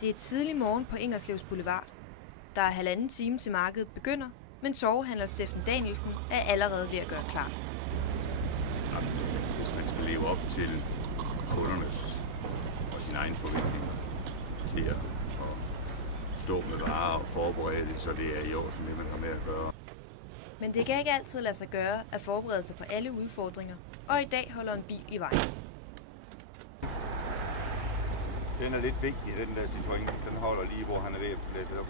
Det er tidlig morgen på Ingerslevs Boulevard. Der er 1,5 time til markedet begynder, men torvehandler Steffen Danielsen er allerede ved at gøre klar. Hvis man skal leve op til kundernes og sine egne forventninger til at stå med varer og forberede det, så det er i orden, det man har med at gøre. Men det kan ikke altid lade sig gøre at forberede sig på alle udfordringer, og i dag holder en bil i vejen. Den er lidt vigtig, den der Citroën. Den holder lige, hvor han er ved at blæse op.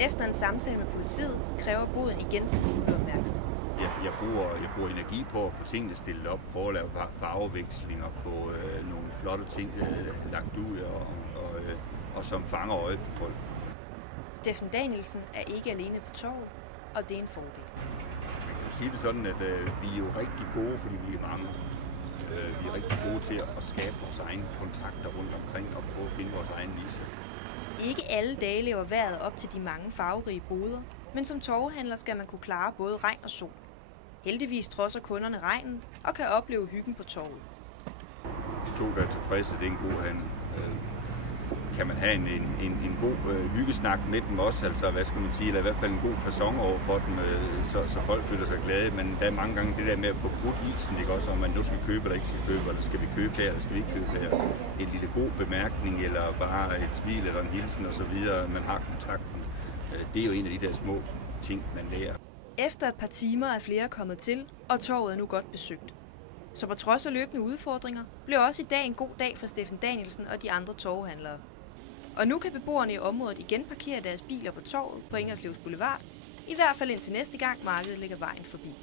Efter en samtale med politiet kræver boden igen fuld opmærksomhed. Jeg bruger energi på at få tingene stillet op, prøve at lave farveveksling og få nogle flotte ting lagt ud og som fanger øjet for folk. Steffen Danielsen er ikke alene på torvet, og det er en fordel. Man kan sige det sådan, at vi er jo rigtig gode, fordi vi er mange. Vi er rigtig gode til at skabe vores egne kontakter rundt omkring og prøve at finde vores egen niche. Ikke alle dage lever vejret op til de mange farverige boder, men som torvehandler skal man kunne klare både regn og sol. Heldigvis trodser kunderne regnen og kan opleve hyggen på torvet. De to, der er tilfredse, det er en god handel. Kan man have en god hyggesnak med dem også, altså hvad skal man sige, eller i hvert fald en god facon over for dem, så folk føler sig glade, men der er mange gange det der med at få brudt isen, ikke også, om man nu skal købe eller ikke skal købe, eller skal vi købe her, eller skal vi ikke købe her. En lille god bemærkning, eller bare et smil eller en hilsen osv., man har kontakten. Det er jo en af de der små ting, man lærer. Efter et par timer er flere kommet til, og torvet er nu godt besøgt. Så på trods af løbende udfordringer, blev også i dag en god dag for Steffen Danielsen og de andre torvehandlere. Og nu kan beboerne i området igen parkere deres biler på torvet på Ingerslevs Boulevard, i hvert fald indtil næste gang markedet lægger vejen forbi.